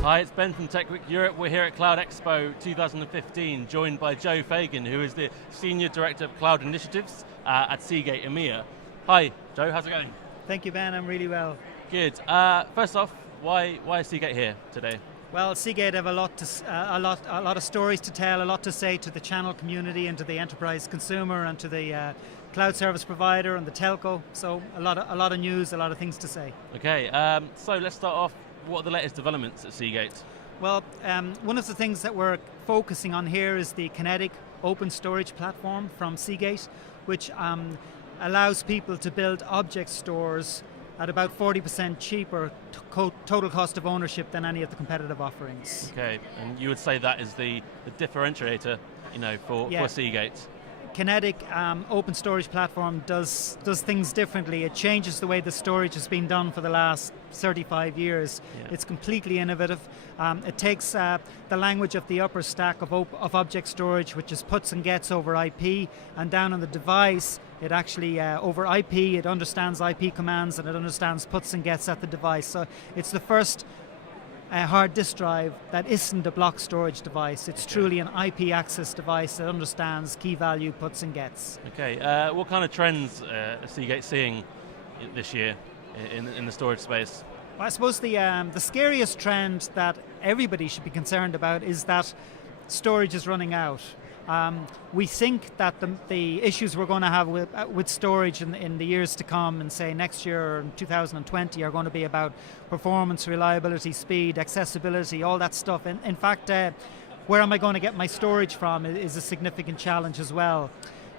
Hi, it's Ben from Tech Week Europe. We're here at Cloud Expo 2015, joined by Joe Fagan, who is the Senior Director of Cloud Initiatives at Seagate EMEA. Hi, Joe, how's it going? Thank you, Ben. I'm really well. Good. First off, why is Seagate here today? Well, Seagate have a lot of stories to tell, a lot to say to the channel community and to the enterprise consumer and to the cloud service provider and the telco. So a lot of news, a lot of things to say. Okay. So let's start off. What are the latest developments at Seagate? Well, one of the things that we're focusing on here is the Kinetic open storage platform from Seagate, which allows people to build object stores at about 40% cheaper total cost of ownership than any of the competitive offerings. Okay, and you would say that is the differentiator, for Seagate. Kinetic open storage platform does things differently. It changes the way the storage has been done for the last 35 years. Yeah. It's completely innovative. It takes the language of the upper stack of object storage, which is puts and gets over IP, and down on the device, it actually, over IP, it understands IP commands and it understands puts and gets at the device. So it's the first hard disk drive that isn't a block storage device. It's truly an IP access device that understands key value puts and gets. Okay, what kind of trends is Seagate seeing this year in the storage space? Well, I suppose the scariest trend that everybody should be concerned about is that storage is running out. We think that the issues we're going to have with storage in the years to come, and say next year or in 2020, are going to be about performance, reliability, speed, accessibility, all that stuff. In fact, where am I going to get my storage from is a significant challenge as well.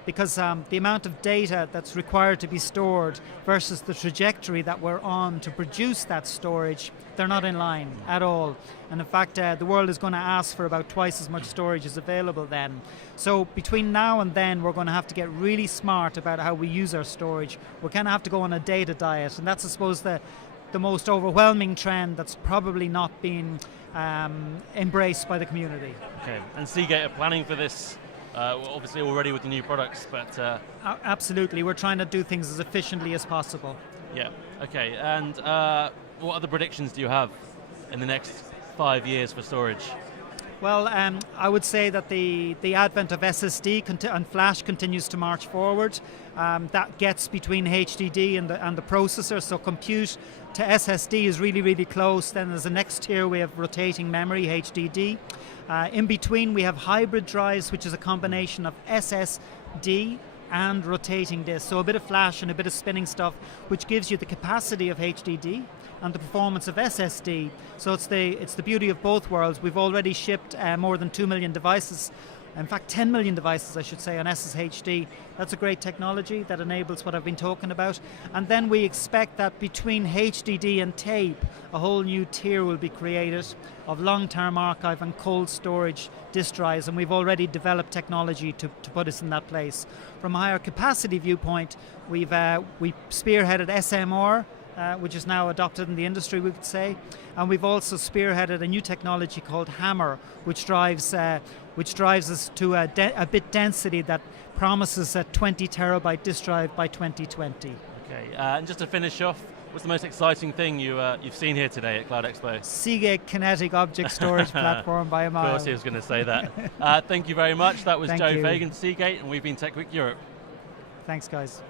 Because the amount of data that's required to be stored versus the trajectory that we're on to produce that storage, they're not in line at all. And in fact, the world is going to ask for about twice as much storage as available then. So between now and then, we're going to have to get really smart about how we use our storage. We're going to have to go on a data diet, and that's, I suppose, the most overwhelming trend that's probably not being embraced by the community. Okay, and Seagate are planning for this obviously already with the new products, but... Absolutely, we're trying to do things as efficiently as possible. Yeah, okay, and what other predictions do you have in the next 5 years for storage? Well, I would say that the advent of SSD and flash continues to march forward. That gets between HDD and the processor, so compute to SSD is really, really close. Then as the next tier, we have rotating memory, HDD. In between, we have hybrid drives, which is a combination of SSD and rotating disk. So a bit of flash and a bit of spinning stuff, which gives you the capacity of HDD and the performance of SSD. So it's the beauty of both worlds. We've already shipped more than 2 million devices. In fact, 10 million devices, I should say, on SSHD. That's a great technology that enables what I've been talking about. And then we expect that between HDD and tape, a whole new tier will be created of long-term archive and cold storage disk drives, and we've already developed technology to put us in that place. From a higher capacity viewpoint, we spearheaded SMR, which is now adopted in the industry, we could say, and we've also spearheaded a new technology called HAMR, which drives us to a bit density that promises a 20 terabyte disk drive by 2020. Okay, and just to finish off, what's the most exciting thing you've seen here today at Cloud Expo? Seagate Kinetic object storage platform by a mile. Of course, he was going to say that. Thank you very much. That was Joe you. Fagan, Seagate, and we've been Tech Week Europe. Thanks, guys.